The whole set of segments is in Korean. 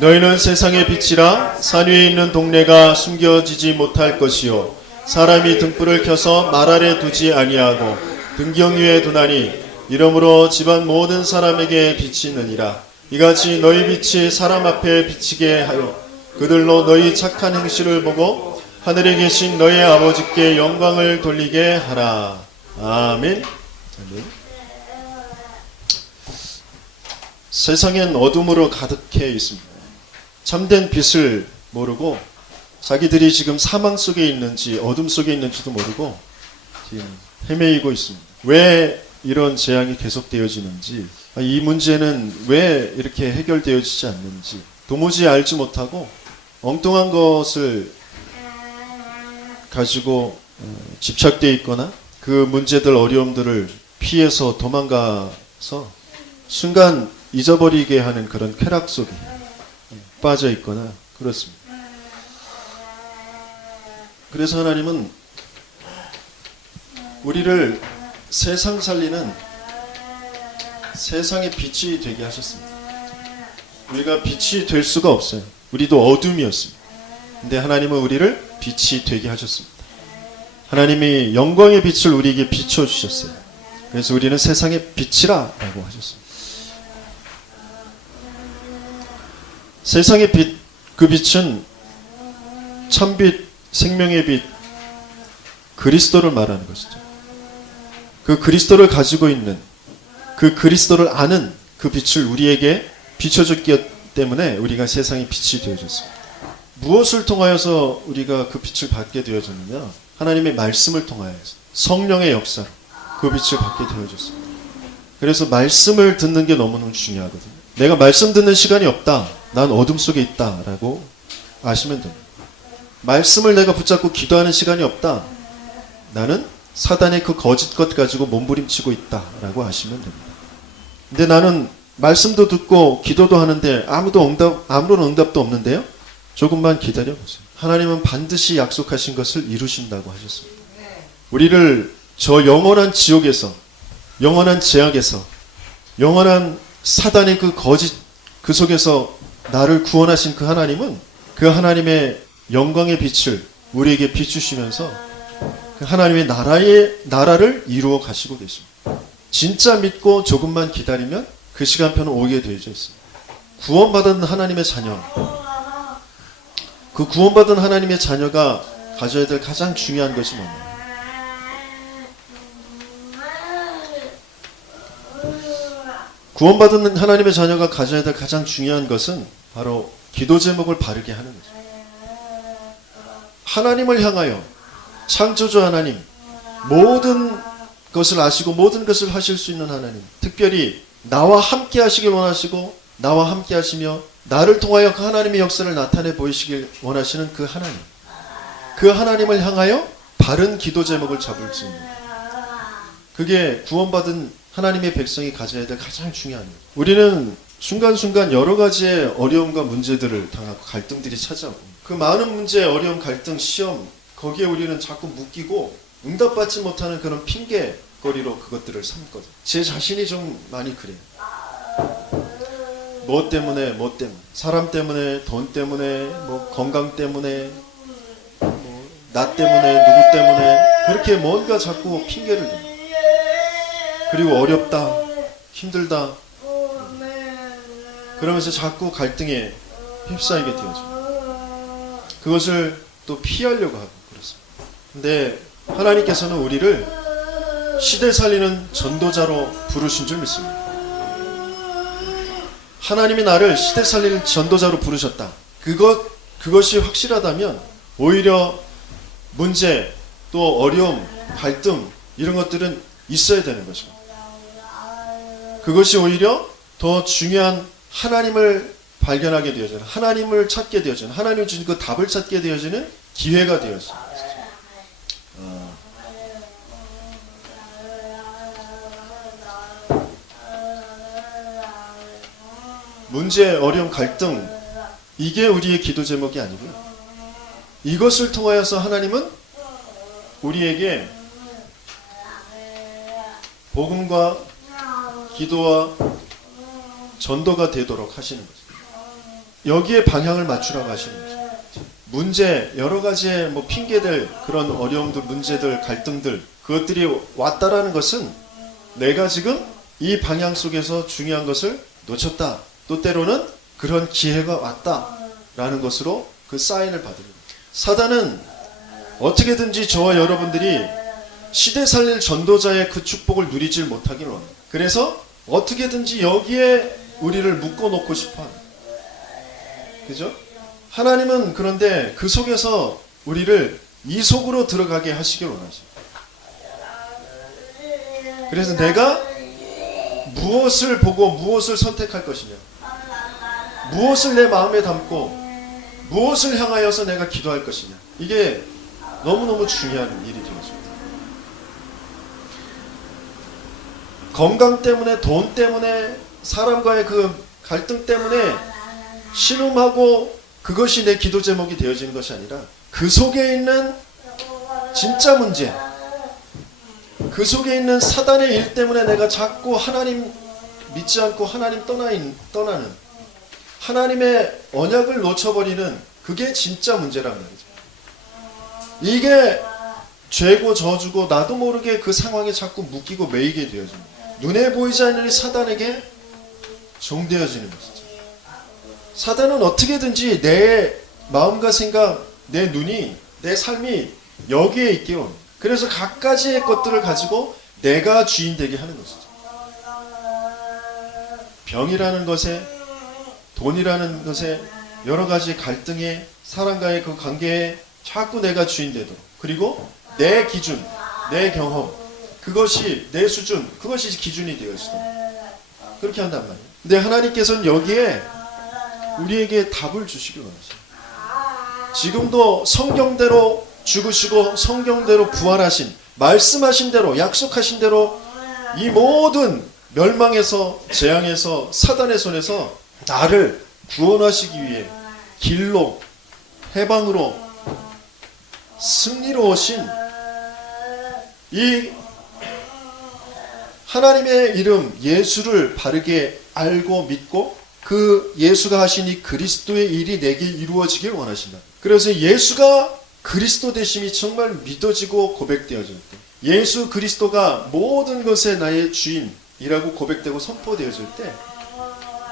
너희는 세상의 빛이라. 산 위에 있는 동네가 숨겨지지 못할 것이요 사람이 등불을 켜서 말 아래 두지 아니하고 등경 위에 두나니 이러므로 집안 모든 사람에게 비치느니라. 이같이 너희 빛이 사람 앞에 비치게 하여 그들로 너희 착한 행실을 보고 하늘에 계신 너희 아버지께 영광을 돌리게 하라. 아멘. 세상엔 어둠으로 가득해 있습니다. 참된 빛을 모르고 자기들이 지금 사망 속에 있는지 어둠 속에 있는지도 모르고 지금 헤매이고 있습니다. 왜 이런 재앙이 계속되어지는지, 이 문제는 왜 이렇게 해결되어지지 않는지 도무지 알지 못하고 엉뚱한 것을 가지고 집착되어 있거나 그 문제들 어려움들을 피해서 도망가서 순간 잊어버리게 하는 그런 쾌락 속에 빠져 있거나 그렇습니다. 그래서 하나님은 우리를 세상 살리는 세상의 빛이 되게 하셨습니다. 우리가 빛이 될 수가 없어요. 우리도 어둠이었습니다. 근데 하나님은 우리를 빛이 되게 하셨습니다. 하나님이 영광의 빛을 우리에게 비춰주셨어요. 그래서 우리는 세상의 빛이라 라고 하셨습니다. 세상의 빛, 그 빛은 참빛, 생명의 빛, 그리스도를 말하는 것이죠. 그 그리스도를 가지고 있는, 그 그리스도를 아는 그 빛을 우리에게 비춰줬기 때문에 우리가 세상의 빛이 되어졌습니다. 무엇을 통하여서 우리가 그 빛을 받게 되어졌느냐? 하나님의 말씀을 통하여서 성령의 역사로 그 빛을 받게 되어졌습니다. 그래서 말씀을 듣는 게 너무너무 중요하거든요. 내가 말씀 듣는 시간이 없다, 난 어둠 속에 있다 라고 아시면 됩니다. 말씀을 내가 붙잡고 기도하는 시간이 없다, 나는 사단의 그 거짓 것 가지고 몸부림치고 있다 라고 아시면 됩니다. 근데 나는 말씀도 듣고 기도도 하는데 아무런 응답도 없는데요? 조금만 기다려보세요. 하나님은 반드시 약속하신 것을 이루신다고 하셨습니다. 우리를 저 영원한 지옥에서, 영원한 죄악에서, 영원한 사단의 그 거짓 그 속에서 나를 구원하신 그 하나님은 그 하나님의 영광의 빛을 우리에게 비추시면서 그 하나님의 나라를 이루어 가시고 계십니다. 진짜 믿고 조금만 기다리면 그 시간표는 오게 되어져 있습니다. 구원받은 하나님의 자녀, 그 구원받은 하나님의 자녀가 가져야 될 가장 중요한 것이 뭐냐? 구원받은 하나님의 자녀가 가져야 될 가장 중요한 것은 바로 기도 제목을 바르게 하는 거죠. 하나님을 향하여, 창조주 하나님, 모든 것을 아시고 모든 것을 하실 수 있는 하나님, 특별히 나와 함께 하시길 원하시고 나와 함께 하시며 나를 통하여 그 하나님의 역사를 나타내 보이시길 원하시는 그 하나님, 그 하나님을 향하여 바른 기도 제목을 잡을 수 있는, 그게 구원받은 하나님의 백성이 가져야 될 가장 중요한 거예요. 우리는 순간순간 여러 가지의 어려움과 문제들을 당하고 갈등들이 찾아오고, 그 많은 문제, 어려움, 갈등, 시험, 거기에 우리는 자꾸 묶이고 응답받지 못하는 그런 핑계거리로 그것들을 삼거든요. 제 자신이 좀 많이 그래요. 뭐 때문에, 사람 때문에, 돈 때문에, 뭐 건강 때문에, 뭐 나 때문에, 누구 때문에, 그렇게 뭔가 자꾸 핑계를 대요. 그리고 어렵다, 힘들다, 그러면서 자꾸 갈등에 휩싸이게 되어져. 그것을 또 피하려고 하고 그렇습니다. 근데 하나님께서는 우리를 시대 살리는 전도자로 부르신 줄 믿습니다. 하나님이 나를 시대 살리는 전도자로 부르셨다. 그것이 확실하다면 오히려 문제, 또 어려움, 갈등 이런 것들은 있어야 되는 것입니다. 그것이 오히려 더 중요한 하나님을 발견하게 되어지는, 하나님을 찾게 되어지는, 하나님이 주신 그 답을 찾게 되어지는 기회가 되어집니다. 문제, 어려움, 갈등, 이게 우리의 기도 제목이 아니고요. 이것을 통하여서 하나님은 우리에게 복음과 기도와 전도가 되도록 하시는 거죠. 여기에 방향을 맞추라고 하시는 거죠. 문제, 여러 가지의 뭐 핑계들, 그런 어려움들, 문제들, 갈등들, 그것들이 왔다라는 것은 내가 지금 이 방향 속에서 중요한 것을 놓쳤다. 또 때로는 그런 기회가 왔다라는 것으로 그 사인을 받는 거예요. 사단은 어떻게든지 저와 여러분들이 시대 살릴 전도자의 그 축복을 누리질 못하기를 원해요. 그래서 어떻게든지 여기에 우리를 묶어놓고 싶어 합니다. 그죠? 하나님은 그런데 그 속에서 우리를 이 속으로 들어가게 하시길 원하십니다. 그래서 내가 무엇을 보고 무엇을 선택할 것이냐, 무엇을 내 마음에 담고 무엇을 향하여서 내가 기도할 것이냐, 이게 너무너무 중요한 일이 되어집니다. 건강 때문에, 돈 때문에, 사람과의 그 갈등 때문에 신음하고 그것이 내 기도 제목이 되어지는 것이 아니라 그 속에 있는 진짜 문제, 그 속에 있는 사단의 일 때문에 내가 자꾸 하나님 믿지 않고 하나님 떠나는, 하나님의 언약을 놓쳐버리는, 그게 진짜 문제란 말이죠. 이게 죄고 저주고 나도 모르게 그 상황에 자꾸 묶이고 매이게 되어집니다. 눈에 보이지 않는 이 사단에게 종되어지는 것이죠. 사단은 어떻게든지 내 마음과 생각, 내 눈이, 내 삶이 여기에 있게 합니다. 그래서 각가지의 것들을 가지고 내가 주인 되게 하는 것이죠. 병이라는 것에, 돈이라는 것에, 여러 가지 갈등에, 사람과의 그 관계에 자꾸 내가 주인 되도록, 그리고 내 기준, 내 경험, 그것이 내 수준, 그것이 기준이 되어지도록 그렇게 한단 말이에요. 근데 하나님께서는 여기에 우리에게 답을 주시기 원하십니다. 지금도 성경대로 죽으시고 성경대로 부활하신, 말씀하신 대로, 약속하신 대로 이 모든 멸망에서, 재앙에서, 사단의 손에서 나를 구원하시기 위해 길로, 해방으로, 승리로 오신 이 하나님의 이름 예수를 바르게 알고 믿고 그 예수가 하신 이 그리스도의 일이 내게 이루어지길 원하신다. 그래서 예수가 그리스도 되심이 정말 믿어지고 고백되어질 때, 예수 그리스도가 모든 것의 나의 주인이라고 고백되고 선포되어질 때,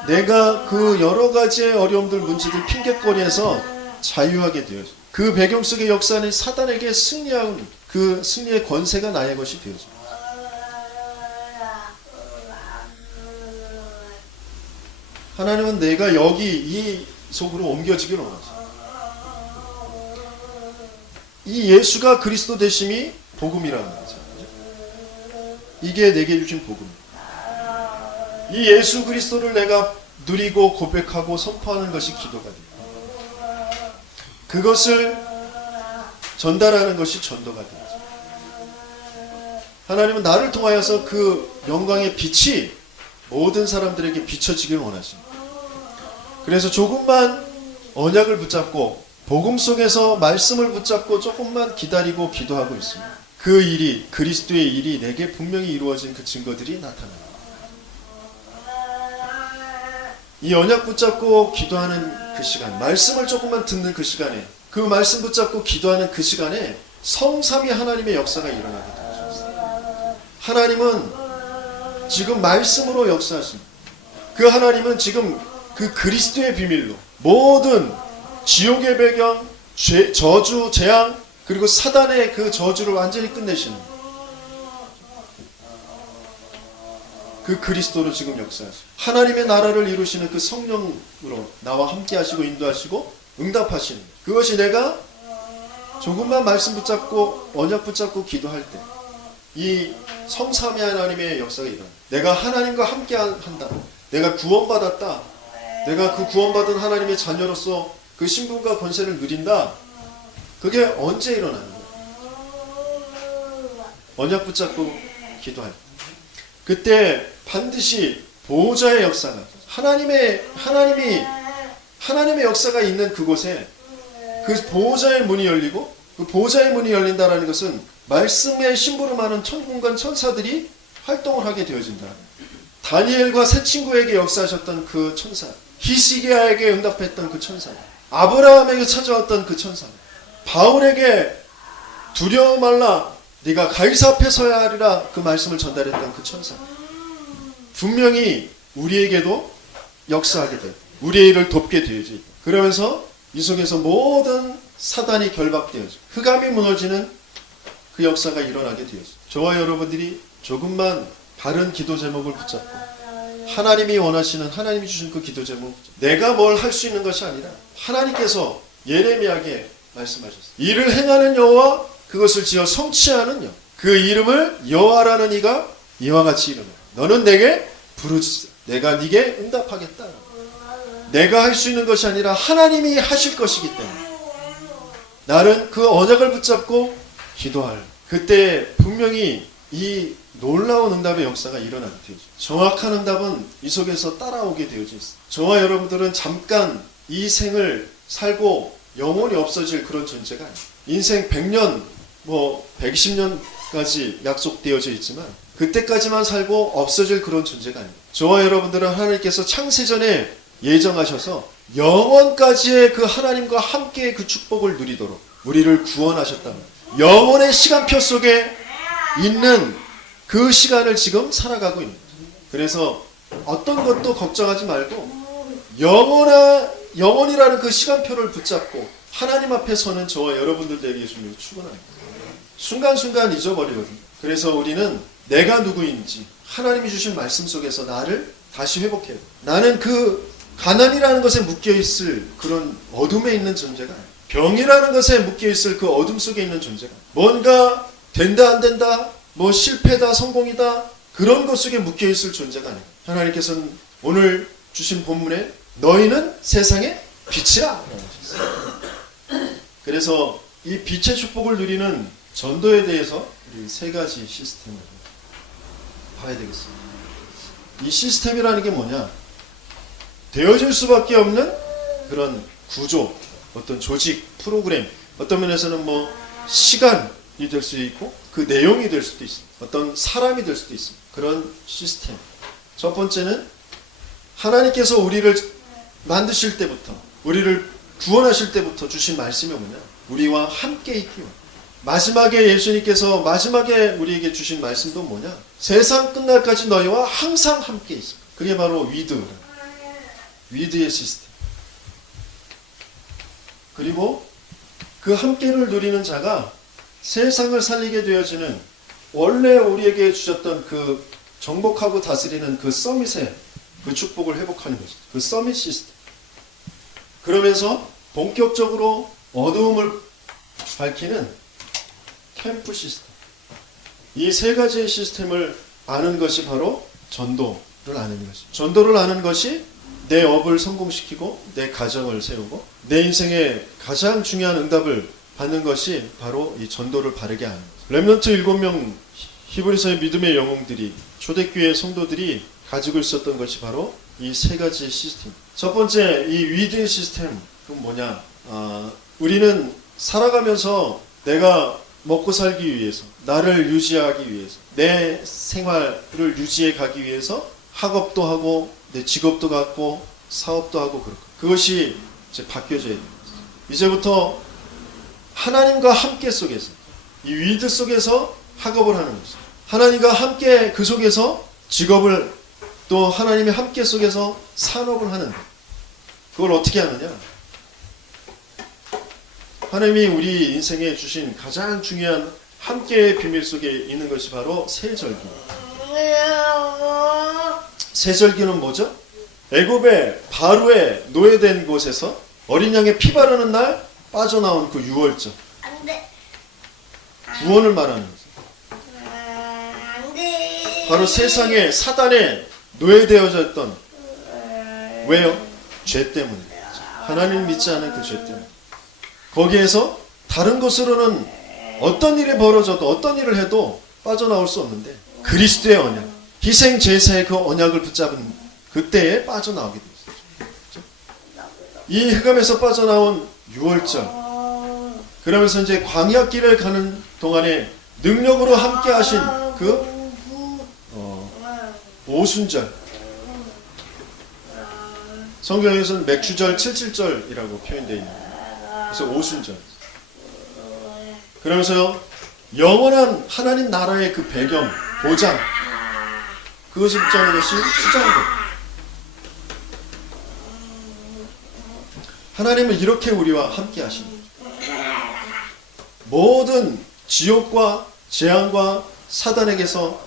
내가 그 여러 가지의 어려움들, 문제들, 핑계거리에서 자유하게 되어져. 그 배경 속의 역사는 사단에게 승리한 그 승리의 권세가 나의 것이 되어져. 하나님은 내가 여기 이 속으로 옮겨지기를 원하죠. 이 예수가 그리스도 되심이 복음이라는 거죠. 이게 내게 주신 복음입니다. 이 예수 그리스도를 내가 누리고 고백하고 선포하는 것이 기도가 됩니다. 그것을 전달하는 것이 전도가 되죠. 하나님은 나를 통하여서 그 영광의 빛이 모든 사람들에게 비춰지길 원하십니다. 그래서 조금만 언약을 붙잡고 복음 속에서 말씀을 붙잡고 조금만 기다리고 기도하고 있습니다. 그 일이, 그리스도의 일이 내게 분명히 이루어진 그 증거들이 나타납니다. 이 언약 붙잡고 기도하는 그 시간, 말씀을 조금만 듣는 그 시간에, 그 말씀 붙잡고 기도하는 그 시간에 성삼위 하나님의 역사가 일어나게 되었습니다. 하나님은 지금 말씀으로 역사하십니다. 그 하나님은 지금 그 그리스도의 비밀로 모든 지옥의 배경, 저주, 재앙, 그리고 사단의 그 저주를 완전히 끝내시는 그 그리스도로 지금 역사하시고, 하나님의 나라를 이루시는 그 성령으로 나와 함께 하시고 인도하시고 응답하시는, 그것이 내가 조금만 말씀 붙잡고 언약 붙잡고 기도할 때 이 성삼위 하나님의 역사가 일어나. 내가 하나님과 함께 한다. 내가 구원받았다. 내가 그 구원받은 하나님의 자녀로서 그 신분과 권세를 누린다. 그게 언제 일어나는 거야? 언약 붙잡고 기도할 때. 그때 반드시 보호자의 역사가, 하나님의 역사가 있는 그곳에 그 보호자의 문이 열리고, 그 보호자의 문이 열린다라는 것은 말씀의 심부름하는 천군과 천사들이 활동을 하게 되어진다. 다니엘과 세 친구에게 역사하셨던 그 천사, 히스기야에게 응답했던 그 천사, 아브라함에게 찾아왔던 그 천사, 바울에게 두려워 말라 네가 가이사 앞에 서야 하리라 그 말씀을 전달했던 그 천사, 분명히 우리에게도 역사하게 돼, 우리의 일을 돕게 되어지. 그러면서 이 속에서 모든 사단이 결박되어져 흑암이 무너지는 그 역사가 일어나게 되었어. 저와 여러분들이 조금만 바른 기도 제목을 붙잡고 하나님이 원하시는, 하나님이 주신 그 기도 제목, 내가 뭘 할 수 있는 것이 아니라 하나님께서 예레미야에게 말씀하셨어요. 이를 행하는 여호와, 그것을 지어 성취하는 여, 그 이름을 여호와라는 이가 이와 같이 이름해. 너는 내게 부르짖으라. 내가 네게 응답하겠다. 내가 할 수 있는 것이 아니라 하나님이 하실 것이기 때문에 나는 그 언약을 붙잡고 기도할, 그때 분명히 이 놀라운 응답의 역사가 일어나게 되죠. 정확한 응답은 이 속에서 따라오게 되어져 있어요. 저와 여러분들은 잠깐 이 생을 살고 영원히 없어질 그런 존재가 아니에요. 인생 100년, 120년까지 약속되어져 있지만 그때까지만 살고 없어질 그런 존재가 아니에요. 저와 여러분들은 하나님께서 창세전에 예정하셔서 영원까지의 그 하나님과 함께 그 축복을 누리도록 우리를 구원하셨다. 영원의 시간표 속에 있는 그 시간을 지금 살아가고 있는 거죠. 그래서 어떤 것도 걱정하지 말고 영원이라는 그 시간표를 붙잡고 하나님 앞에 서는 저와 여러분들에게 주님이 축원합니다. 순간순간 잊어버리거든요. 그래서 우리는 내가 누구인지 하나님이 주신 말씀 속에서 나를 다시 회복해야 돼. 나는 그 가난이라는 것에 묶여있을 그런 어둠에 있는 존재가 아니야. 병이라는 것에 묶여있을 그 어둠 속에 있는 존재가 아니야. 뭔가 된다 안 된다, 실패다 성공이다, 그런 것 속에 묶여있을 존재가 아니야. 하나님께서는 오늘 주신 본문에 너희는 세상의 빛이라. 그래서 이 빛의 축복을 누리는 전도에 대해서 우리 세 가지 시스템을 봐야 되겠습니다. 이 시스템이라는 게 뭐냐? 되어질 수밖에 없는 그런 구조, 어떤 조직, 프로그램, 어떤 면에서는 시간이 될 수 있고 그 내용이 될 수도 있습니다. 어떤 사람이 될 수도 있습니다. 그런 시스템. 첫 번째는 하나님께서 우리를 만드실 때부터, 우리를 구원하실 때부터 주신 말씀이 뭐냐? 우리와 함께 있기로. 마지막에 예수님께서 마지막에 우리에게 주신 말씀도 뭐냐? 세상 끝날까지 너희와 항상 함께 있어. 그게 바로 위드의 시스템. 그리고 그 함께를 누리는 자가 세상을 살리게 되어지는, 원래 우리에게 주셨던 그 정복하고 다스리는 그 서밋의 그 축복을 회복하는 것이죠. 그 서밋 시스템. 그러면서 본격적으로 어두움을 밝히는 캠프 시스템. 이 세 가지의 시스템을 아는 것이 바로 전도를 아는 것입니다. 전도를 아는 것이 내 업을 성공시키고 내 가정을 세우고 내 인생의 가장 중요한 응답을 받는 것이 바로 이 전도를 바르게 하는 거죠. 렘넌트 7명 히브리서의 믿음의 영웅들이, 초대교회 성도들이 가지고 있었던 것이 바로 이 세 가지 시스템. 첫 번째, 이 위드 시스템. 그건 뭐냐? 우리는 살아가면서 내가 먹고 살기 위해서, 나를 유지하기 위해서, 내 생활을 유지해 가기 위해서 학업도 하고 내 직업도 갖고 사업도 하고 그렇고, 그것이 이제 바뀌어져야 됩니다. 이제부터 하나님과 함께 속에서, 이 위드 속에서 학업을 하는 거죠. 하나님과 함께 그 속에서 직업을, 또 하나님의 함께 속에서 산업을 하는, 그걸 어떻게 하느냐? 하나님이 우리 인생에 주신 가장 중요한 함께의 비밀 속에 있는 것이 바로 세절기. 세절기는 뭐죠? 애굽의 바로의 노예된 곳에서 어린 양의 피 바르는 날 빠져나온 그 유월절. 구원을 말하는 거죠. 바로 세상에 사단에 노예되어졌던, 왜요? 죄 때문에. 하나님 믿지 않은 그 죄 때문에. 거기에서 다른 것으로는 어떤 일이 벌어져도, 어떤 일을 해도 빠져나올 수 없는데 그리스도의 언약, 희생 제사의 그 언약을 붙잡은 그때에 빠져나오게 됐어요. 이 흑암에서 빠져나온 유월절, 그러면서 이제 광야길을 가는 동안에 능력으로 함께 하신 그 오순절, 성경에서는 맥주절 77절이라고 표현되어 있는 거예요. 그래서 오순절. 그러면서요, 영원한 하나님 나라의 그 배경, 보장, 그것을 붙잡는 것이 수장국. 하나님은 이렇게 우리와 함께 하십니다. 모든 지옥과 재앙과 사단에게서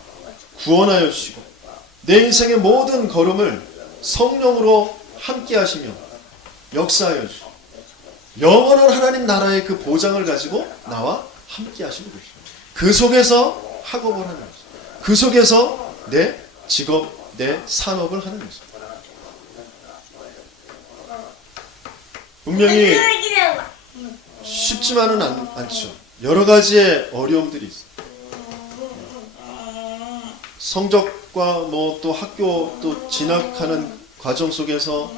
구원하여 주시고 내 인생의 모든 걸음을 성령으로 함께 하시며 역사하여 주시고 영원한 하나님 나라의 그 보장을 가지고 나와 함께 하시고 계십니다. 그 속에서 학업을 하는 것입니다. 그 속에서 내 직업, 내 산업을 하는 것입니다. 분명히 쉽지만은 않죠. 여러 가지의 어려움들이 있어요. 성적과 뭐 또 학교 또 진학하는 과정 속에서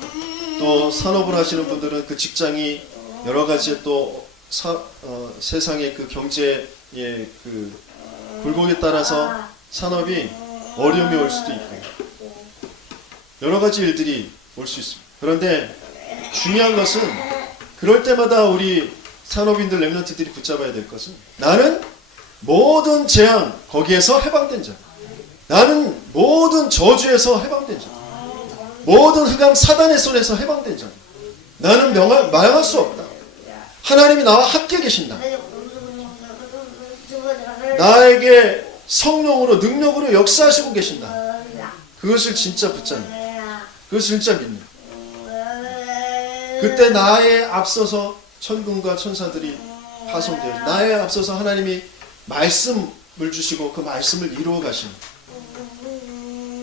또 산업을 하시는 분들은 그 직장이 여러 가지 또 세상의 그 경제의 그 굴곡에 따라서 산업이 어려움이 올 수도 있고 여러 가지 일들이 올 수 있습니다. 그런데 중요한 것은 그럴 때마다 우리 산업인들 렘넌트들이 붙잡아야 될 것은 나는 모든 재앙 거기에서 해방된 자, 나는 모든 저주에서 해방된 자, 모든 흑암 사단의 손에서 해방된 자, 나는 망할 수 없다. 하나님이 나와 함께 계신다. 나에게 성령으로 능력으로 역사하시고 계신다. 그것을 진짜 붙잡는, 그것을 진짜 믿는. 그때 나에 앞서서 천군과 천사들이 파송되어 나에 앞서서 하나님이 말씀을 주시고 그 말씀을 이루어 가시는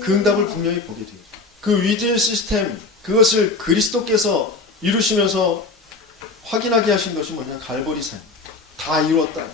그 응답을 분명히 보게 돼요. 그 위대한 시스템, 그것을 그리스도께서 이루시면서 확인하게 하신 것이 뭐냐? 갈보리산. 다 이루었다.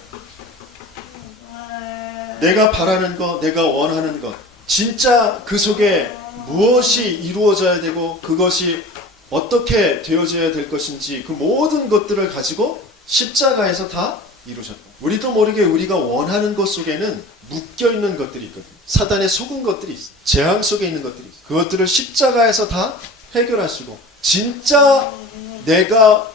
내가 바라는 것, 내가 원하는 것, 진짜 그 속에 무엇이 이루어져야 되고 그것이 어떻게 되어져야 될 것인지 그 모든 것들을 가지고 십자가에서 다 이루셨다. 우리도 모르게 우리가 원하는 것 속에는 묶여있는 것들이 있거든요. 사단의 속은 것들이 있어요. 재앙 속에 있는 것들이 있어요. 그것들을 십자가에서 다 해결하시고 진짜 내가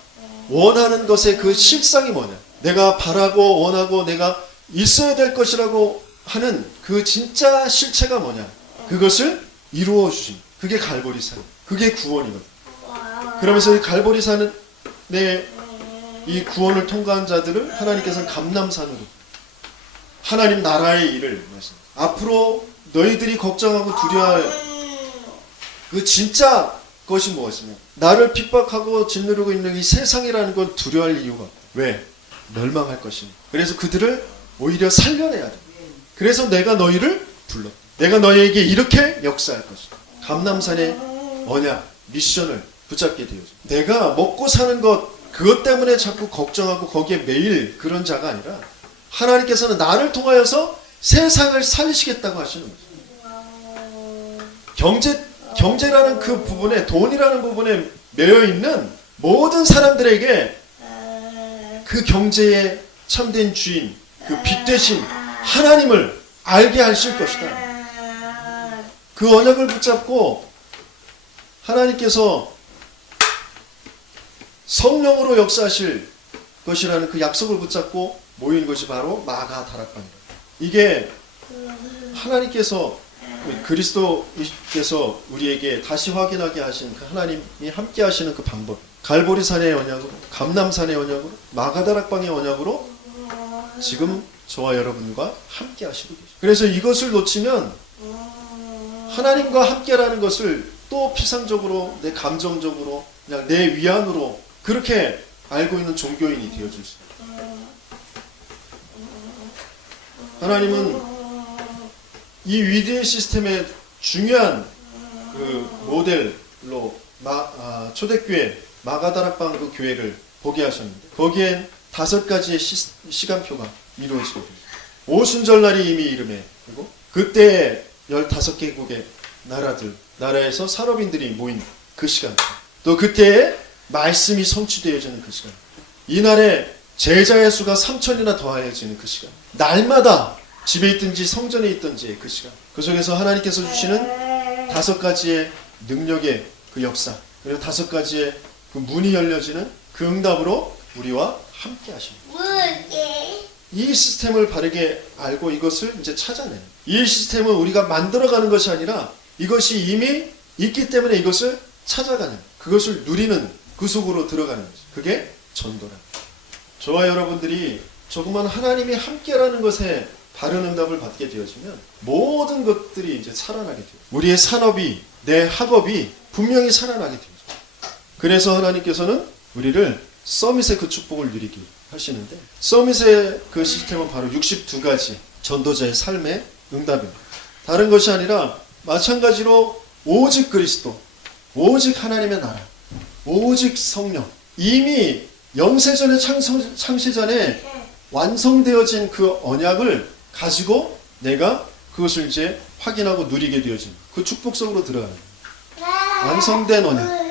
원하는 것의 그 실상이 뭐냐, 내가 바라고 원하고 내가 있어야 될 것이라고 하는 그 진짜 실체가 뭐냐, 그것을 이루어 주신, 그게 갈보리산, 그게 구원이거든요. 그러면서 이 갈보리산은 이 구원을 통과한 자들을 하나님께서는 감람산으로 하나님 나라의 일을 앞으로 너희들이 걱정하고 두려워할 그 진짜 것이 무엇이냐, 나를 핍박하고 짓누르고 있는 이 세상이라는 건 두려워할 이유가 없다. 왜? 멸망할 것이니. 그래서 그들을 오히려 살려내야 돼. 그래서 내가 너희를 불렀다. 내가 너희에게 이렇게 역사할 것이다. 감람산의 언약, 미션을 붙잡게 되어져. 내가 먹고 사는 것, 그것 때문에 자꾸 걱정하고 거기에 매일 그런 자가 아니라 하나님께서는 나를 통하여서 세상을 살리시겠다고 하시는 거죠. 경제라는 그 부분에, 돈이라는 부분에 매여 있는 모든 사람들에게 그 경제의 참된 주인, 그 빛 대신 하나님을 알게 하실 것이다. 그 언약을 붙잡고 하나님께서 성령으로 역사하실 것이라는 그 약속을 붙잡고 모인 것이 바로 마가다락방이다. 이게 하나님께서, 그리스도께서 우리에게 다시 확인하게 하신 그 하나님이 함께 하시는 그 방법, 갈보리산의 언약으로, 감람산의 언약으로, 마가다락방의 언약으로 지금 저와 여러분과 함께 하시고 계십니다. 그래서 이것을 놓치면 하나님과 함께라는 것을 또 피상적으로, 내 감정적으로, 그냥 내 위안으로 그렇게 알고 있는 종교인이 되어질 수 있습니다. 하나님은 이 위대한 시스템의 중요한 그 모델로 초대교회 마가다락방 그 교회를 보게 하셨는데 거기엔 5가지의 시간표가 이루어지게 됩니다. 오순절날이 이미 이름에, 그리고 그때 15개국의 나라에서 산업인들이 모인 그 시간표, 또 그때에 말씀이 성취되어지는 그 시간, 이날에 제자의 수가 3,000이나 더하여지는 그 시간, 날마다 집에 있든지 성전에 있든지 그 시간, 그 속에서 하나님께서 주시는 5가지의 능력의 그 역사, 그리고 5가지의 그 문이 열려지는 그 응답으로 우리와 함께 하십니다. 이 시스템을 바르게 알고 이것을 이제 찾아내는. 이 시스템은 우리가 만들어가는 것이 아니라 이것이 이미 있기 때문에 이것을 찾아가는, 그것을 누리는, 그 속으로 들어가는 거죠. 그게 전도라. 저와 여러분들이 조그만 하나님이 함께라는 것에 바른 응답을 받게 되어지면 모든 것들이 이제 살아나게 돼요. 우리의 산업이, 내 학업이 분명히 살아나게 돼요. 그래서 하나님께서는 우리를 서밋의 그 축복을 누리게 하시는데, 서밋의 그 시스템은 바로 62가지 전도자의 삶의 응답입니다. 다른 것이 아니라 마찬가지로 오직 그리스도, 오직 하나님의 나라, 오직 성령, 이미 영세전에 창세전에 완성되어진 그 언약을 가지고 내가 그것을 이제 확인하고 누리게 되어진 그 축복 속으로 들어가는 거예요. 완성된 언약.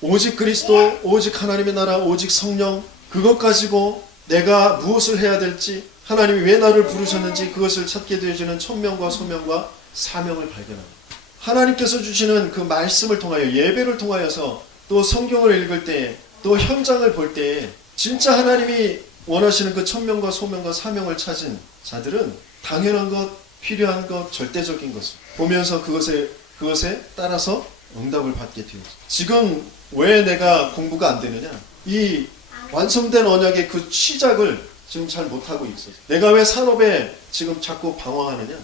오직 그리스도, 오직 하나님의 나라, 오직 성령, 그것 가지고 내가 무엇을 해야 될지, 하나님이 왜 나를 부르셨는지 그것을 찾게 되어지는 천명과 소명과 사명을 발견합니다. 하나님께서 주시는 그 말씀을 통하여, 예배를 통하여서, 또 성경을 읽을 때, 또 현장을 볼 때 진짜 하나님이 원하시는 그 천명과 소명과 사명을 찾은 자들은 당연한 것, 필요한 것, 절대적인 것을 보면서 그것에 따라서 응답을 받게 되어요. 지금 왜 내가 공부가 안 되느냐? 이 완성된 언약의 그 시작을 지금 잘 못하고 있어서. 내가 왜 산업에 지금 자꾸 방황하느냐?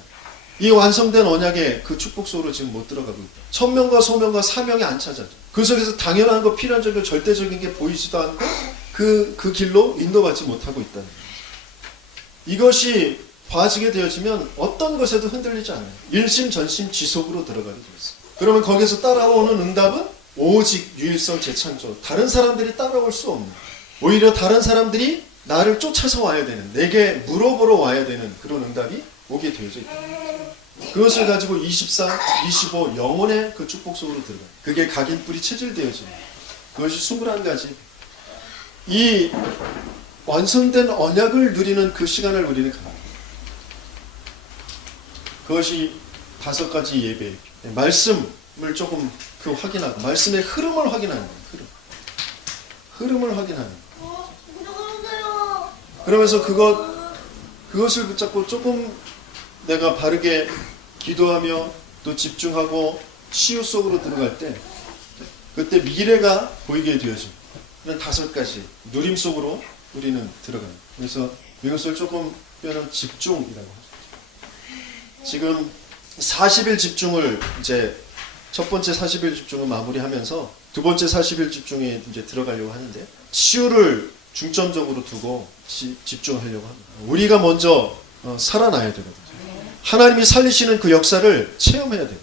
이 완성된 언약의 그 축복 속으로 지금 못 들어가고 있다. 천명과 소명과 사명이 안 찾아져. 그 속에서 당연한 것, 필연적이고 절대적인 게 보이지도 않고 그 길로 인도받지 못하고 있다는 거예요. 이것이 봐지게 되어지면 어떤 것에도 흔들리지 않아요. 일심전심 지속으로 들어가게 되었어요. 그러면 거기서 따라오는 응답은 오직 유일성 재창조. 다른 사람들이 따라올 수 없는, 오히려 다른 사람들이 나를 쫓아서 와야 되는, 내게 물어보러 와야 되는 그런 응답이 오게 되어져 있다. 그것을 가지고 24, 25 영혼의 그 축복 속으로 들어가요. 그게 각인뿔이 체질되어지는, 그것이 21가지. 이 완성된 언약을 누리는 그 시간을 우리는 갑니다. 그것이 5가지 예배예요. 말씀을 조금 그 확인하고, 말씀의 흐름을 확인하는 거예요. 흐름을 확인하는 거예요. 그러면서 그것을 붙잡고 조금 내가 바르게 기도하며 또 집중하고 치유 속으로 들어갈 때, 그때 미래가 보이게 되어집니다. 5가지 누림 속으로 우리는 들어가요. 그래서 이것을 조금 표현하면 집중이라고 하죠. 지금 40일 집중을 이제 첫 번째 40일 집중을 마무리하면서 두 번째 40일 집중에 이제 들어가려고 하는데, 치유를 중점적으로 두고 집중하려고 합니다. 우리가 먼저 살아나야 되거든요. 하나님이 살리시는 그 역사를 체험해야 돼요.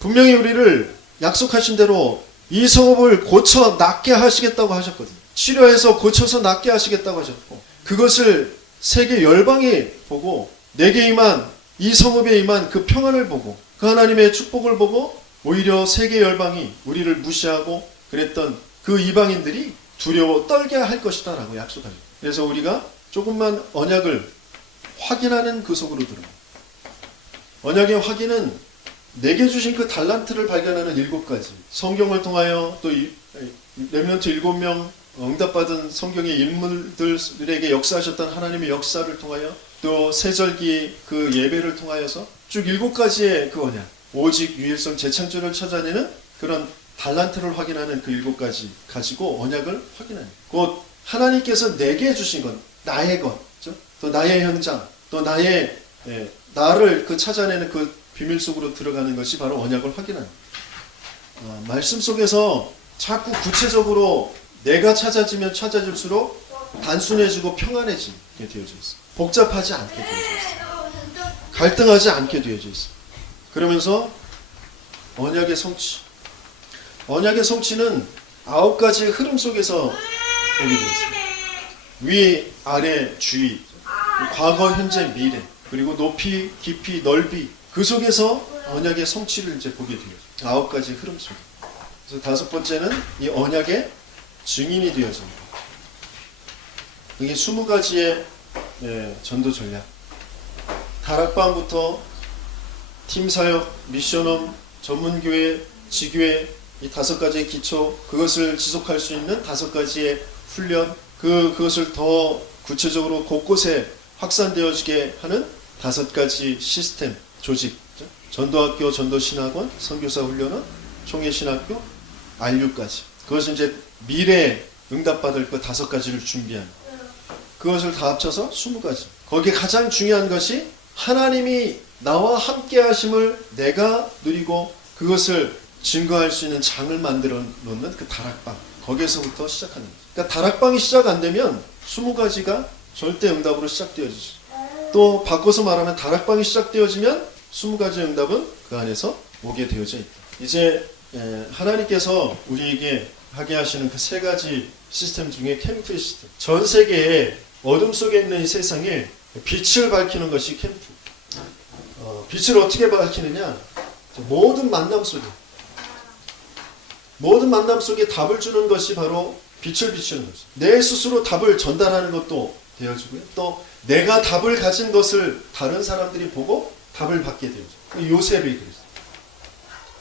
분명히 우리를 약속하신 대로 이 성읍을 고쳐 낫게 하시겠다고 하셨거든요. 치료해서 고쳐서 낫게 하시겠다고 하셨고, 그것을 세계 열방이 보고 내게 임한, 이 성읍에 임한 그 평안을 보고, 그 하나님의 축복을 보고 오히려 세계 열방이 우리를 무시하고 그랬던 그 이방인들이 두려워 떨게 할 것이다 라고 약속하죠. 그래서 우리가 조금만 언약을 확인하는 그 속으로 들어가요. 언약의 확인은 내게 주신 그 달란트를 발견하는 7가지, 성경을 통하여 또 렘넌트 7명 응답받은 성경의 인물들에게 역사하셨던 하나님의 역사를 통하여, 또 세절기 그 예배를 통하여서 쭉 7가지의 그 언약, 오직 유일성 재창조를 찾아내는 그런 달란트를 확인하는 그 7가지 가지고 언약을 확인하는, 곧 하나님께서 내게 주신 것, 나의 것, 또 나의 현장, 또 나를 그 찾아내는 그 비밀 속으로 들어가는 것이 바로 언약을 확인하는 거예요. 말씀 속에서 자꾸 구체적으로 내가 찾아지면 찾아질수록 단순해지고 평안해지게 되어져 있어요. 복잡하지 않게 되어져 있어요. 갈등하지 않게 되어져 있어요. 그러면서 언약의 성취. 언약의 성취는 9가지의 흐름 속에서 오게 되어 있습니다. 위, 아래, 주의, 과거, 현재, 미래, 그리고 높이, 깊이, 넓이, 그 속에서 언약의 성취를 이제 보게 돼요. 9가지 흐름 속에. 그래서 5번째는 이 언약의 증인이 되어집니다. 이게 20가지의 전도 전략. 다락방부터 팀사역, 미션홈, 전문교회, 지교의 이 5가지의 기초, 그것을 지속할 수 있는 5가지의 훈련, 그것을 더 구체적으로 곳곳에 확산되어지게 하는 5가지 시스템, 조직, 전도학교, 전도신학원, 선교사 훈련원, 총회신학교, 안류까지. 그것은 이제 미래에 응답받을 그 5가지를 준비한, 그것을 다 합쳐서 20가지. 거기에 가장 중요한 것이 하나님이 나와 함께 하심을 내가 누리고 그것을 증거할 수 있는 장을 만들어 놓는 그 다락방, 거기에서부터 시작하는 거죠. 그러니까 다락방이 시작 안 되면 20가지가 절대 응답으로 시작되어지죠. 또 바꿔서 말하면 다락방이 시작되어지면 20가지 응답은 그 안에서 오게 되어져 있다. 이제 하나님께서 우리에게 하게 하시는 그 3가지 시스템 중에 캠프 시스템. 전 세계에 어둠 속에 있는 이 세상에 빛을 밝히는 것이 캠프. 빛을 어떻게 밝히느냐? 모든 만남 속에 답을 주는 것이 바로 빛을 비추는 거죠. 내 스스로 답을 전달하는 것도 되어지고요. 또 내가 답을 가진 것을 다른 사람들이 보고 답을 받게 되죠. 요셉이 그랬어요.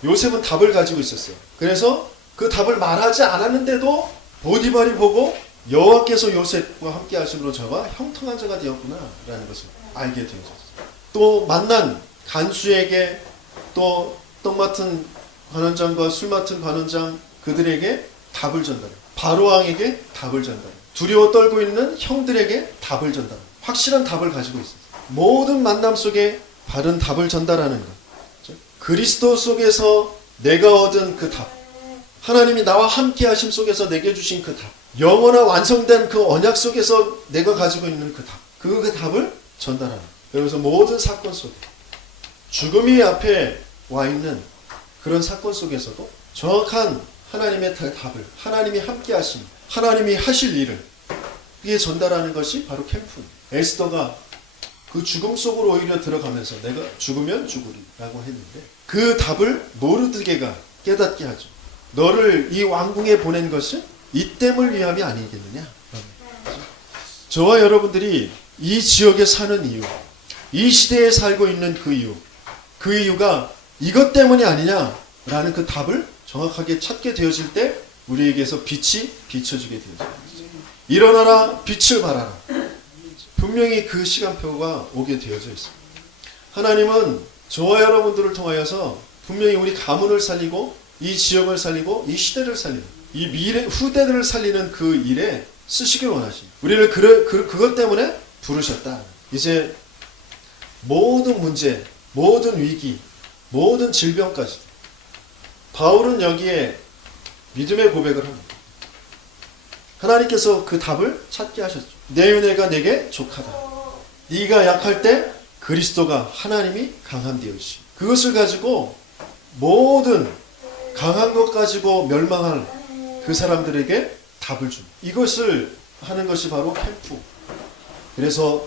요셉은 답을 가지고 있었어요. 그래서 그 답을 말하지 않았는데도 보디발이 보고 여호와께서 요셉과 함께 하심으로 저가 형통한 자가 되었구나라는 것을 알게 되었어요. 또 만난 간수에게, 또 떡 맡은 관원장과 술 맡은 관원장, 그들에게 답을 전달해요. 바로왕에게 답을 전달해요. 두려워 떨고 있는 형들에게 답을 전달해요. 확실한 답을 가지고 있어요. 모든 만남 속에 바른 답을 전달하는 것. 그리스도 속에서 내가 얻은 그 답, 하나님이 나와 함께 하심 속에서 내게 주신 그 답, 영원한 완성된 그 언약 속에서 내가 가지고 있는 그 답, 그 답을 전달하는. 그래서 모든 사건 속에, 죽음이 앞에 와 있는 그런 사건 속에서도 정확한 하나님의 답을, 하나님이 함께 하심, 하나님이 하실 일을 이게 전달하는 것이 바로 캠프. 에스더가 그 죽음 속으로 오히려 들어가면서 내가 죽으면 죽으리라고 했는데 그 답을 모르드게가 깨닫게 하죠. 너를 이 왕궁에 보낸 것은 이 땜을 위함이 아니겠느냐. 저와 여러분들이 이 지역에 사는 이유, 이 시대에 살고 있는 그 이유가 이것 때문이 아니냐라는 그 답을 정확하게 찾게 되어질 때 우리에게서 빛이 비춰지게 되어져요. 일어나라, 빛을 발하라. 분명히 그 시간표가 오게 되어져 있습니다. 하나님은 저와 여러분들을 통하여서 분명히 우리 가문을 살리고 이 지역을 살리고 이 시대를 살리고 이 미래 후대들을 살리는 그 일에 쓰시길 원하십니다. 우리를 그것 때문에 부르셨다. 이제 모든 문제, 모든 위기, 모든 질병까지 바울은 여기에 믿음의 고백을 합니다. 하나님께서 그 답을 찾게 하셨죠. 내 은혜가 내게 족하다. 네가 약할 때 그리스도가 하나님이 강한 되어지. 그것을 가지고 모든 강한 것 가지고 멸망할 그 사람들에게 답을 줍니다. 이것을 하는 것이 바로 캠프. 그래서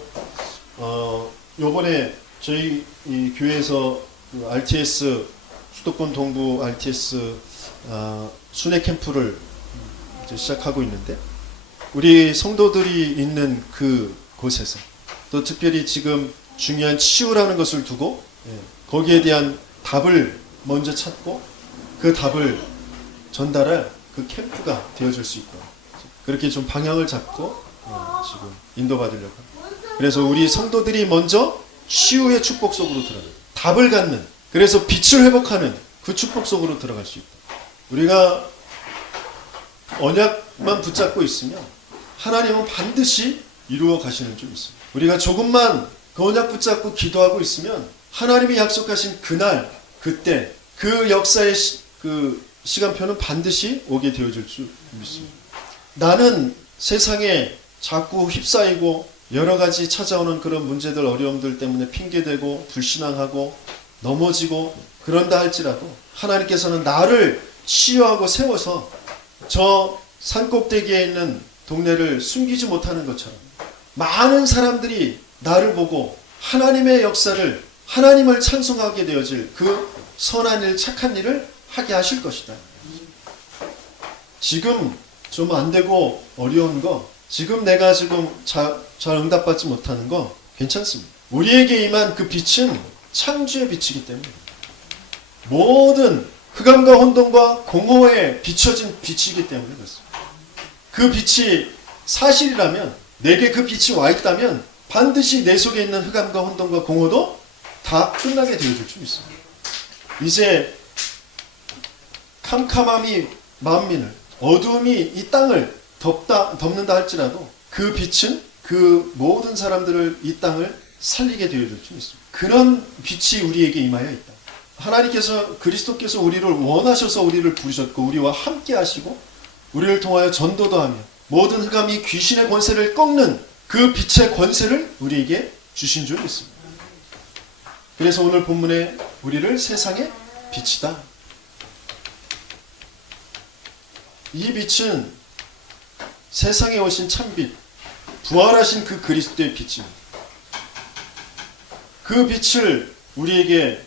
요번에 저희 이 교회에서 그 RTS 수도권 동부 RTS 순회 캠프를 이제 시작하고 있는데 우리 성도들이 있는 그 곳에서 또 특별히 지금 중요한 치유라는 것을 두고 거기에 대한 답을 먼저 찾고 그 답을 전달할 그 캠프가 되어줄 수 있고 그렇게 좀 방향을 잡고 지금 인도받으려고 합니다. 그래서 우리 성도들이 먼저 치유의 축복 속으로 들어가요. 답을 갖는, 그래서 빛을 회복하는 그 축복 속으로 들어갈 수 있다. 우리가 언약만 붙잡고 있으면 하나님은 반드시 이루어 가시는 줄 믿습니다. 우리가 조금만 그 언약 붙잡고 기도하고 있으면 하나님이 약속하신 그날, 그때, 그 역사의 그 시간표는 반드시 오게 되어질 줄 믿습니다. 나는 세상에 자꾸 휩싸이고 여러 가지 찾아오는 그런 문제들, 어려움들 때문에 핑계대고 불신앙하고 넘어지고 그런다 할지라도 하나님께서는 나를 치유하고 세워서 저 산꼭대기에 있는 동네를 숨기지 못하는 것처럼 많은 사람들이 나를 보고 하나님의 역사를, 하나님을 찬송하게 되어질 그 선한 일, 착한 일을 하게 하실 것이다. 지금 좀 안 되고 어려운 거, 지금 내가 지금 잘 응답받지 못하는 거 괜찮습니다. 우리에게 임한 그 빛은 창조의 빛이기 때문에 모든 흑암과 혼돈과 공허에 비춰진 빛이기 때문에 그렇습니다. 그 빛이 사실이라면, 내게 그 빛이 와 있다면 반드시 내 속에 있는 흑암과 혼돈과 공허도 다 끝나게 되어줄 수 있습니다. 이제 캄캄함이 만민을, 어두움이 이 땅을 덮는다 할지라도 그 빛은 그 모든 사람들을, 이 땅을 살리게 되어줄 수 있습니다. 그런 빛이 우리에게 임하여 있다. 하나님께서, 그리스도께서 우리를 원하셔서 우리를 부르셨고 우리와 함께 하시고 우리를 통하여 전도도 하며 모든 흑암이 귀신의 권세를 꺾는 그 빛의 권세를 우리에게 주신 줄 믿습니다. 그래서 오늘 본문에 우리를 세상의 빛이다. 이 빛은 세상에 오신 참빛, 부활하신 그 그리스도의 빛입니다. 그 빛을 우리에게,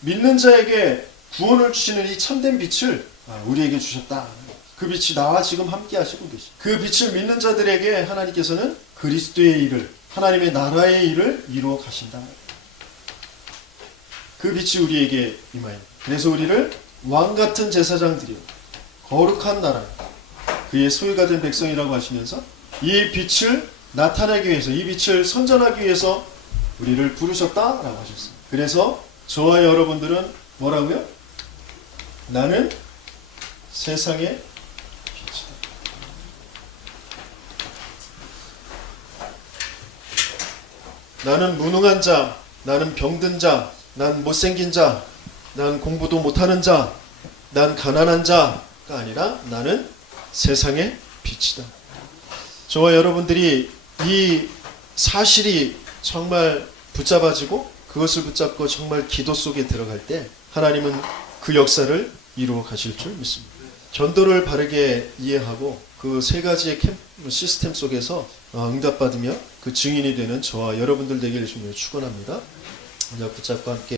믿는 자에게 구원을 주시는 이 참된 빛을 우리에게 주셨다. 그 빛이 나와 지금 함께 하시고 계시. 그 빛을 믿는 자들에게 하나님께서는 그리스도의 일을, 하나님의 나라의 일을 이루어 가신다. 그 빛이 우리에게 임하여, 그래서 우리를 왕같은 제사장들이요 거룩한 나라, 그의 소유가 된 백성이라고 하시면서 이 빛을 나타내기 위해서, 이 빛을 선전하기 위해서 우리를 부르셨다라고 하셨습니다. 그래서 저와 여러분들은 뭐라고요? 나는 세상의 빛이다. 나는 무능한 자, 나는 병든 자, 난 못생긴 자, 난 공부도 못하는 자, 난 가난한 자가 아니라 나는 세상의 빛이다. 저와 여러분들이 이 사실이 정말 붙잡아지고 그것을 붙잡고 정말 기도 속에 들어갈 때 하나님은 그 역사를 이루어 가실 줄 믿습니다. 전도를 바르게 이해하고 그 세 가지의 시스템 속에서 응답받으며 그 증인이 되는 저와 여러분들 되기를 주님으로 축원합니다. 붙잡고 함께